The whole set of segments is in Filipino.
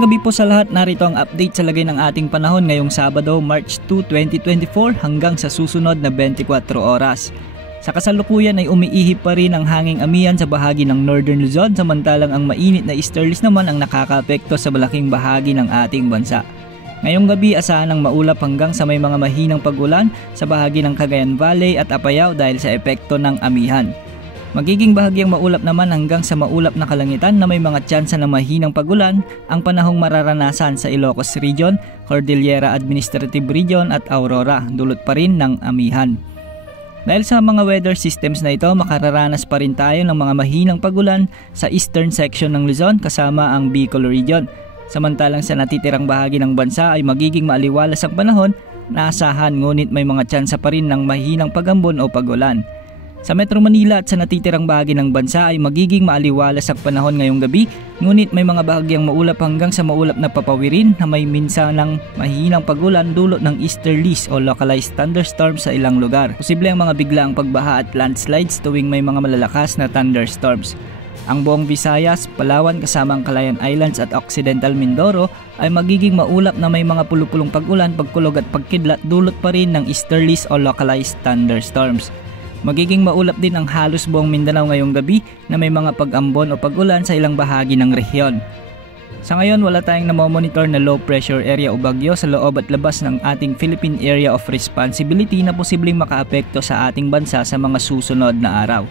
Magandang gabi po sa lahat. Narito ang update sa lagay ng ating panahon ngayong Sabado, March 2, 2024 hanggang sa susunod na 24 oras. Sa kasalukuyan ay umiihip pa rin ang hanging amihan sa bahagi ng Northern Luzon, samantalang ang mainit na easterlies naman ang nakakaapekto sa malaking bahagi ng ating bansa. Ngayong gabi asahan ang maulap hanggang sa may mga mahinang pag-ulan sa bahagi ng Cagayan Valley at Apayao dahil sa epekto ng amihan. Magiging bahagyang maulap naman hanggang sa maulap na kalangitan na may mga tsansa na mahinang pag-ulan ang panahong mararanasan sa Ilocos Region, Cordillera Administrative Region at Aurora, dulot pa rin ng amihan. Dahil sa mga weather systems na ito, makararanas pa rin tayo ng mga mahinang pag-ulan sa eastern section ng Luzon kasama ang Bicol Region. Samantalang sa natitirang bahagi ng bansa ay magiging maaliwalas ang panahon na asahan ngunit may mga tsansa pa rin ng mahinang pag-ambon o pag-ulan. Sa Metro Manila at sa natitirang bahagi ng bansa ay magiging maaliwalas ang panahon ngayong gabi, ngunit may mga bahagyang maulap hanggang sa maulap na papawirin na may minsanang mahinang pag-ulan dulot ng easterlies o localized thunderstorms sa ilang lugar. Posible ang mga biglaang pagbaha at landslides tuwing may mga malalakas na thunderstorms. Ang buong Visayas, Palawan kasama ang Calayan Islands at Occidental Mindoro ay magiging maulap na may mga pulupulong pag-ulan, pagkulog at pagkidlat dulot pa rin ng easterlies o localized thunderstorms. Magiging maulap din ang halos buong Mindanao ngayong gabi na may mga pag-ambon o pag-ulan sa ilang bahagi ng rehiyon. Sa ngayon wala tayong namomonitor na low pressure area o bagyo sa loob at labas ng ating Philippine Area of Responsibility na posibleng makaapekto sa ating bansa sa mga susunod na araw.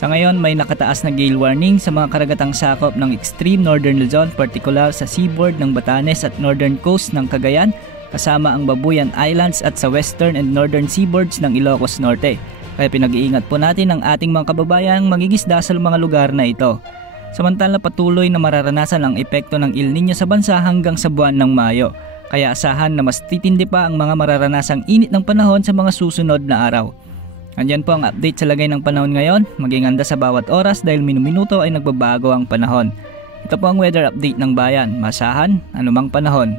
Sa ngayon may nakataas na gale warning sa mga karagatang sakop ng extreme northern Luzon, partikular sa seaboard ng Batanes at northern coast ng Cagayan, kasama ang Babuyan Islands at sa western and northern seaboards ng Ilocos Norte. Kaya pinag-iingat po natin ang ating mga kababayang mangingisda sa mga lugar na ito. Samantala patuloy na mararanasan ang epekto ng El Nino sa bansa hanggang sa buwan ng Mayo. Kaya asahan na mas titindi pa ang mga mararanasang init ng panahon sa mga susunod na araw. Andyan po ang update sa lagay ng panahon ngayon. Maging handa sa bawat oras dahil minuminuto ay nagbabago ang panahon. Ito po ang weather update ng bayan. Masahan anumang panahon.